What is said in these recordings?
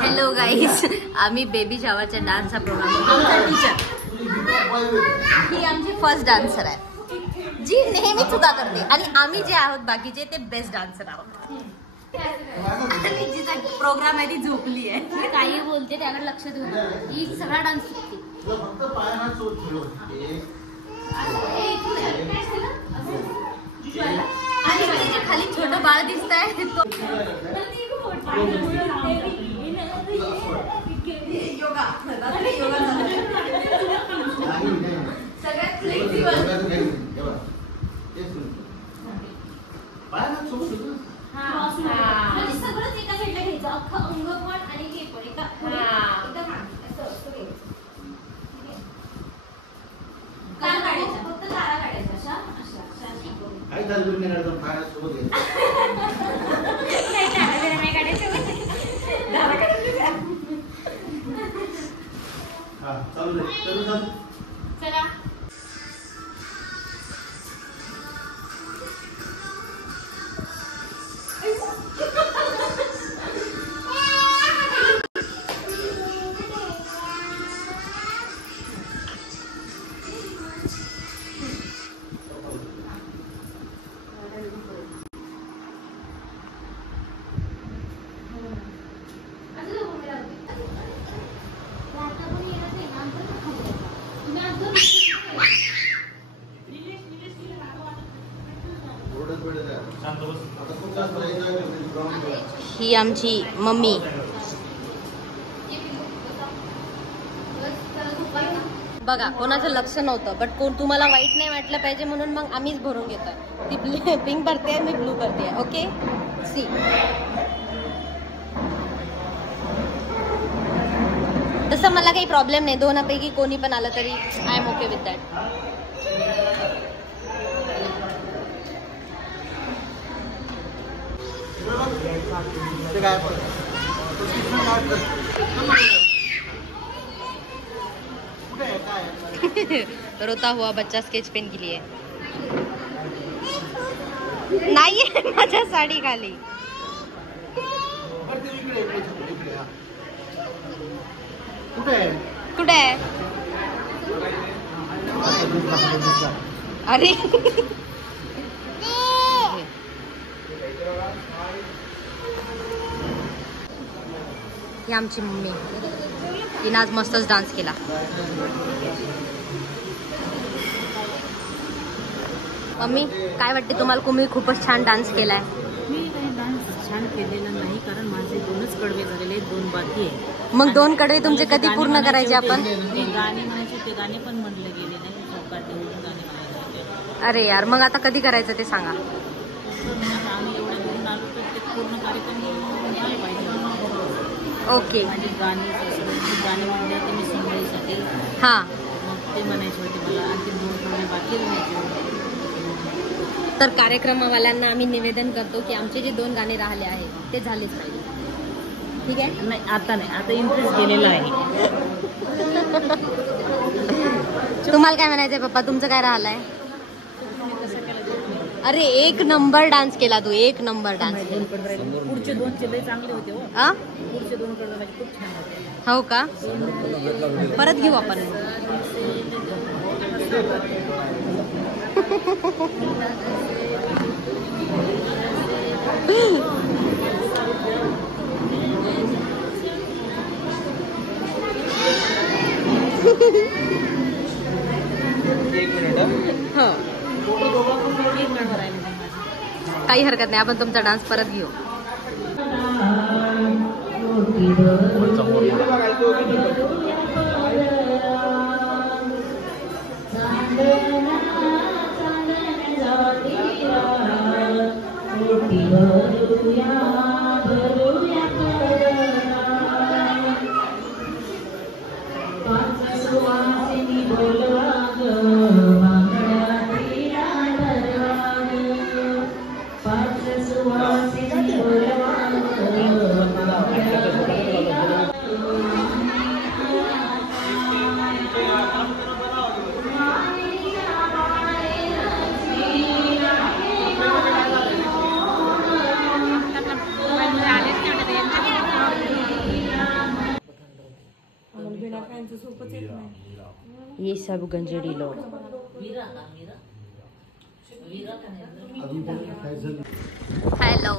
Hello guys, आम्ही baby शावरच्या डान्सचा programme. आमचा टीचर ही आमची फर्स्ट डान्सर आहे जी नेहमी चुका करते आणि आम्ही जे आहोत बाकीचे ते बेस्ट डान्सर आहोत. आणि जिचा प्रोग्राम आहे ती झोपली आहे. काही बोलते त्याकडे लक्ष देऊ. ही सगळा डान्स शिकते. खाली छोटं बाळ दिसत आहे. सगळंच एका साईडला घ्यायचं. अख्खं अंग पण आणि हे पण एका एकदम काळा काढायचा. फक्त काळा काढायचा. अशा अशा काय चालू नाही मॅडम, फार सोबत आहे. नाही काढायचं, नाही काढायचं. हां चालू दे, चालू चालू. चला. ही आमची मम्मी. बघा कोणाचं लक्ष नव्हतं, बट कोण तुम्हाला वाईट नाही वाटलं पाहिजे म्हणून मग आम्हीच भरून घेतोय. ती पिंक भरते, मी ब्लू करते. Okay see. तसं मला काही प्रॉब्लेम नाही. दोनापैकी कोणी पण आलं तरी I am okay with that. रोता हुआ बच्चा स्केच पेन के लिए नाही माझ्या साडी खाली. कुठे आहे? अरे ही आमची मम्मी. तिने आज मस्तच डान्स केला. मम्मी काय वाटते तुम्हाला? तुम्ही खूपच छान डान्स केलाय. मी काही डान्स छान केलेला नाही, कारण माझे 2च कडवे झालेले, 2 बाकी आहे. मग 2 कडवे तुमचे कधी पूर्ण करायचे आपण? ते गाणे म्हणायचे, ते गाणे पण म्हणले गेले नाही. गाणे म्हणायचे. अरे यार, मग आता कधी करायचं ते सांगा. आम्ही एवढ्या घेऊन आलो तर ते पूर्ण कार्यक्रम नाही पाहिजे. ओके. माझे गाणे म्हणले होते मी संभाळीसाठी. हां, मग ते म्हणायचे होते मला. आणखी 2 कडवे बाकी राहायचे. तर कार्यक्रमवाल्यांना आम्ही निवेदन करतो की आमचे जे 2 गाणे राहिले आहेत ते झालेच पाहिजे. ठीक आहे? नाही आता नाही, आता इंटरेस्ट गेलेला आहे. तुम्हाला काय म्हणायचंय पप्पा? तुमचं काय राहिलंय? अरे 1 नंबर डान्स केला तू. 1 नंबर डान्स. पुढचे 2 लय चांगले होते हो. पुढचे 2 कडवे माझे खूप छान होते. हो का? परत घेऊ आपण. काही हरकत नाही, आपण तुमचा डान्स परत घेऊ. ये सब गंजेडी लोग. हॅलो.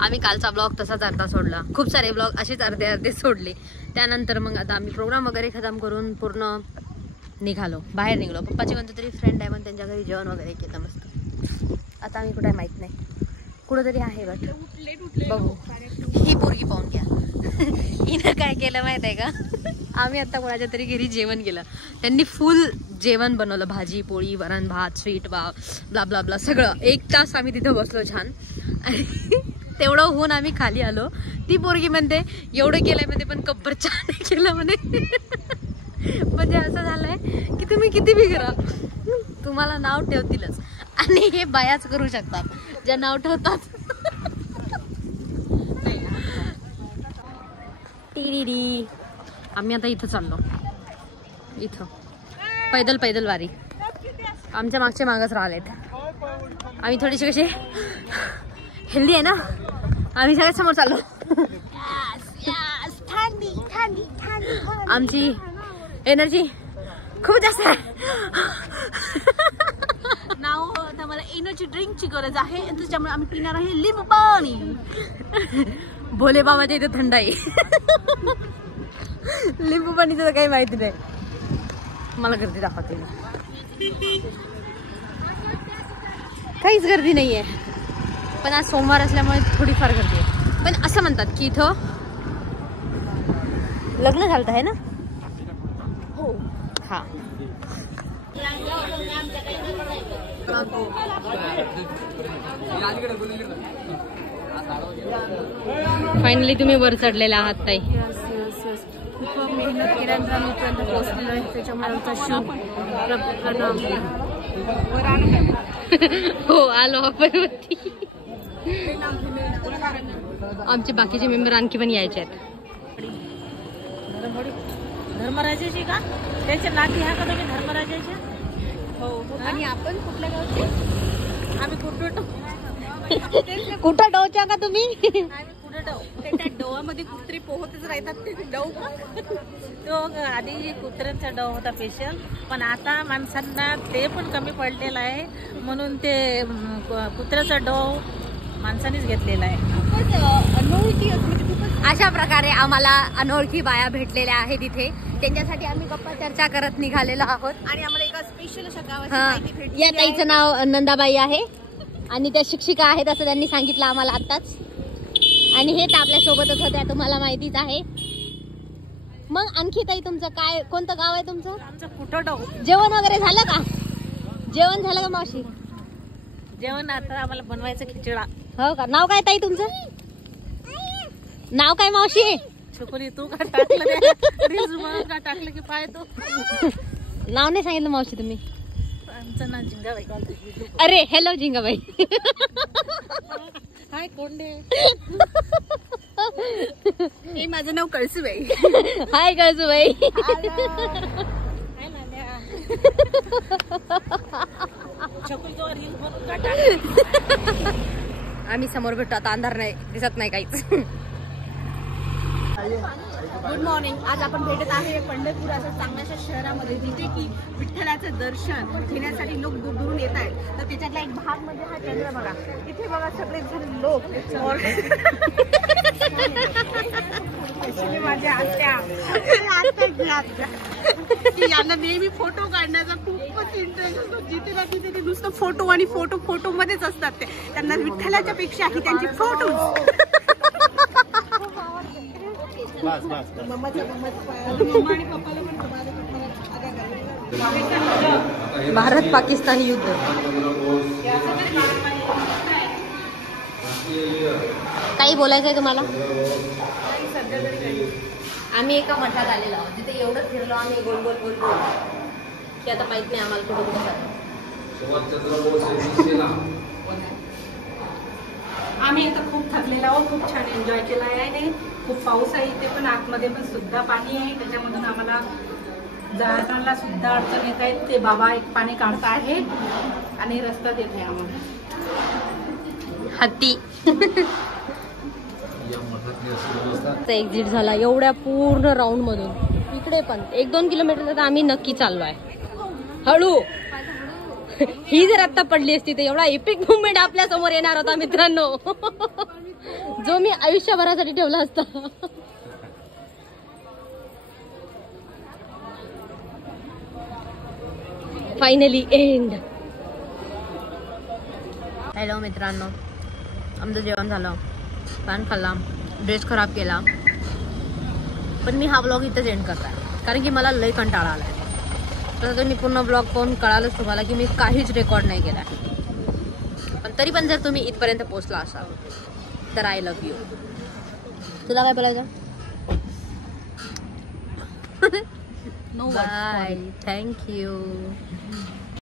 आम्ही कालचा ब्लॉग तसाच अर्धा सोडला. खूप सारे ब्लॉग असेच अर्धे सोडले. त्यानंतर मग आता आम्ही प्रोग्राम वगैरे खतम करून पूर्ण बाहेर निघलो. पप्पाची कोणतं तरी फ्रेंड आहे, पण त्यांच्या घरी जेवण वगैरे केलं मस्त. आता आम्ही कुठे माहित नाही, कुठंतरी आहे बट बघू. ही पोरगी पाहून घ्या. हिनं काय केलं माहित आहे का? आम्ही आता कोणाच्या तरी घरी जेवण केलं. त्यांनी फुल जेवण बनवलं, भाजी पोळी वरण भात स्वीट ब्ला ब्ला ब्ला सगळं. 1 तास आम्ही तिथं बसलो छान. आणि तेवढं होऊन आम्ही खाली आलो. ती पोरगी म्हणते एवढं केलंय म्हणते, पण कब्बर चहा नाही केलं म्हणे. म्हणजे असं झालंय की तुम्ही किती बी करा, तुम्हाला नाव ठेवतीलच. आणि हे बायाच करू शकतात ज्या नाव ठेवतात. टिरिरी. आम्ही आता इथं चाललो. इथं पैदल वारी. आमच्या मागच राहिलेत. आम्ही थोडेसे कसे हेल्दी आहे ना, आम्ही सगळ्यात समोर चाललो. आमची एनर्जी खूप जास्त आहे. नाव मला एनर्जी ड्रिंकची गरज आहे, त्याच्यामुळे आम्ही पिणार आहे लिंबू पाणी. भोले बाबाच्या इथे थंड आहे. लिंबू पाणीचं तर काही माहिती नाही. मला गर्दी दाखवते. काहीच गर्दी नाहीये, पण आज सोमवार असल्यामुळे थोडीफार गर्दी आहे. पण असं म्हणतात की इथं लग्न झालं आहे ना. हो हा. फायनली तुम्ही वर चढलेला आहात ताई. खूप मेहनत केल्यानंतर आम्ही इथपर्यंत पोहोचलेलो आहे, त्याच्यामुळे आमचा शुभ प्रणाम. हो आलो आपण वरती. आमचे बाकीचे मेंबर आणखी पण यायचे आहेत. धर्मराजाची का त्यांच्या नाती ह्या का तुम्ही धर्मराजाच्या? हो. आणि आपण कुठल्या गावचे? आम्ही कुठं डोच्या का तुम्ही? कुठं डव त्या डोवामध्ये कुत्री पोहतच राहतात. ते डव तो आधी कुत्र्यांचा डव होता स्पेशल, पण आता माणसांना ते पण कमी पडलेलं आहे, म्हणून ते कुत्र्याचा डव माणसानेच घेतलेला आहे. अशा प्रकारे आम्हाला अनोळखी बाया भेटलेल्या आहेत इथे. त्यांच्यासाठी आम्ही गप्पा चर्चा करत निघालेलो आहोत. आणि आम्हाला एका स्पेशल अशा गावाची माहिती भेटली. या ताईचं नाव नंदाबाई आहे आणि त्या शिक्षिका आहेत असं त्यांनी सांगितलं आम्हाला आत्ताच. आणि हेच आपल्या सोबतच होत्या, तुम्हाला माहितीच आहे. मग आणखी ताई तुमचं काय, कोणतं गाव आहे तुमचं? आमचं कुठं. जेवण वगैरे झालं का? जेवण झालं का मावशी? जेवण आता आम्हाला बनवायचं खिचडा. हो का? नाव काय ताई तुमचं? नाव काय मावशी? छोकरी तू का टाकलं का टाकलं की पाय तो. नाव नाही सांगितलं मावशी तुम्ही? आमचं नाव झिंगाबाई. अरे हॅलो झिंगाबाई. हाय कोंडे. हे माझं नाव कळसूबाई. हाय कळसूबाई. हाय नांद्या. छोकरी तो रील बनवून का टाकलं? आम्ही समोर भेटतो आता. अंधार नाही दिसत नाही काहीच. Good morning. आज आपण भेटत आहे पंढरपूर असं चांगल्याशा शहरामध्ये, जिथे की विठ्ठलाचं दर्शन घेण्यासाठी लोक दूरून येत आहेत. तर त्याच्यातला एक भाग म्हणजे हा केंद्र बघा. इथे बघा सगळे जण लोक. माझ्या यांना नेहमी फोटो काढण्याचा खूपच इंटरेस्ट असतो. जिथे ना तिथे ते नुसतं फोटो आणि फोटो मध्येच असतात. ते त्यांना विठ्ठलाच्या पेक्षा ही त्यांची फोटो. भारत पाकिस्तान युद्ध. काही बोलायचंय तुम्हाला? आम्ही एका मठात आलेलो आहोत, तिथे एवढं फिरलो आम्ही गोल गोल गोल गोल की आता माहित नाही आम्हाला कुठं कुठं जातो. आम्ही आता खूप थकलेलो आहोत. खूप छान एन्जॉय केला आहे. खूप पाऊस आहे इथे, पण आतमध्ये पण सुद्धा पाणी आहे. त्याच्यामधून आम्हाला जाताना सुद्धा अडचण येत आहेत. ते बाबा एक पाणी काढत आहे आणि रस्ता देत आहे आम्हाला. हत्ती एक्झिट झाला एवढ्या पूर्ण राऊंड मधून. इकडे पण 1-2 किलोमीटर तर आम्ही नक्की चाललोय. हळू. ही जर आता पडली असती तर एवढा एपिक मुवमेंट आपल्या समोर येणार होता मित्रांनो, जो मी आयुष्यभरासाठी ठेवला असता. Finally end. हॅलो मित्रांनो, आमचं जेवण झालं, पान खाल्ला, ड्रेस खराब केला, पण मी हा ब्लॉग इथंच एंड करताय कारण की मला लय कंटाळा आलाय. तर मी पूर्ण ब्लॉग पाहून कळालंच तुम्हाला की मी काहीच रेकॉर्ड नाही केला. पण तरी पण जर तुम्ही इथपर्यंत पोहोचला असाल तर आय लव्ह यू. तुला काय बोलायचं? Bye, thank you.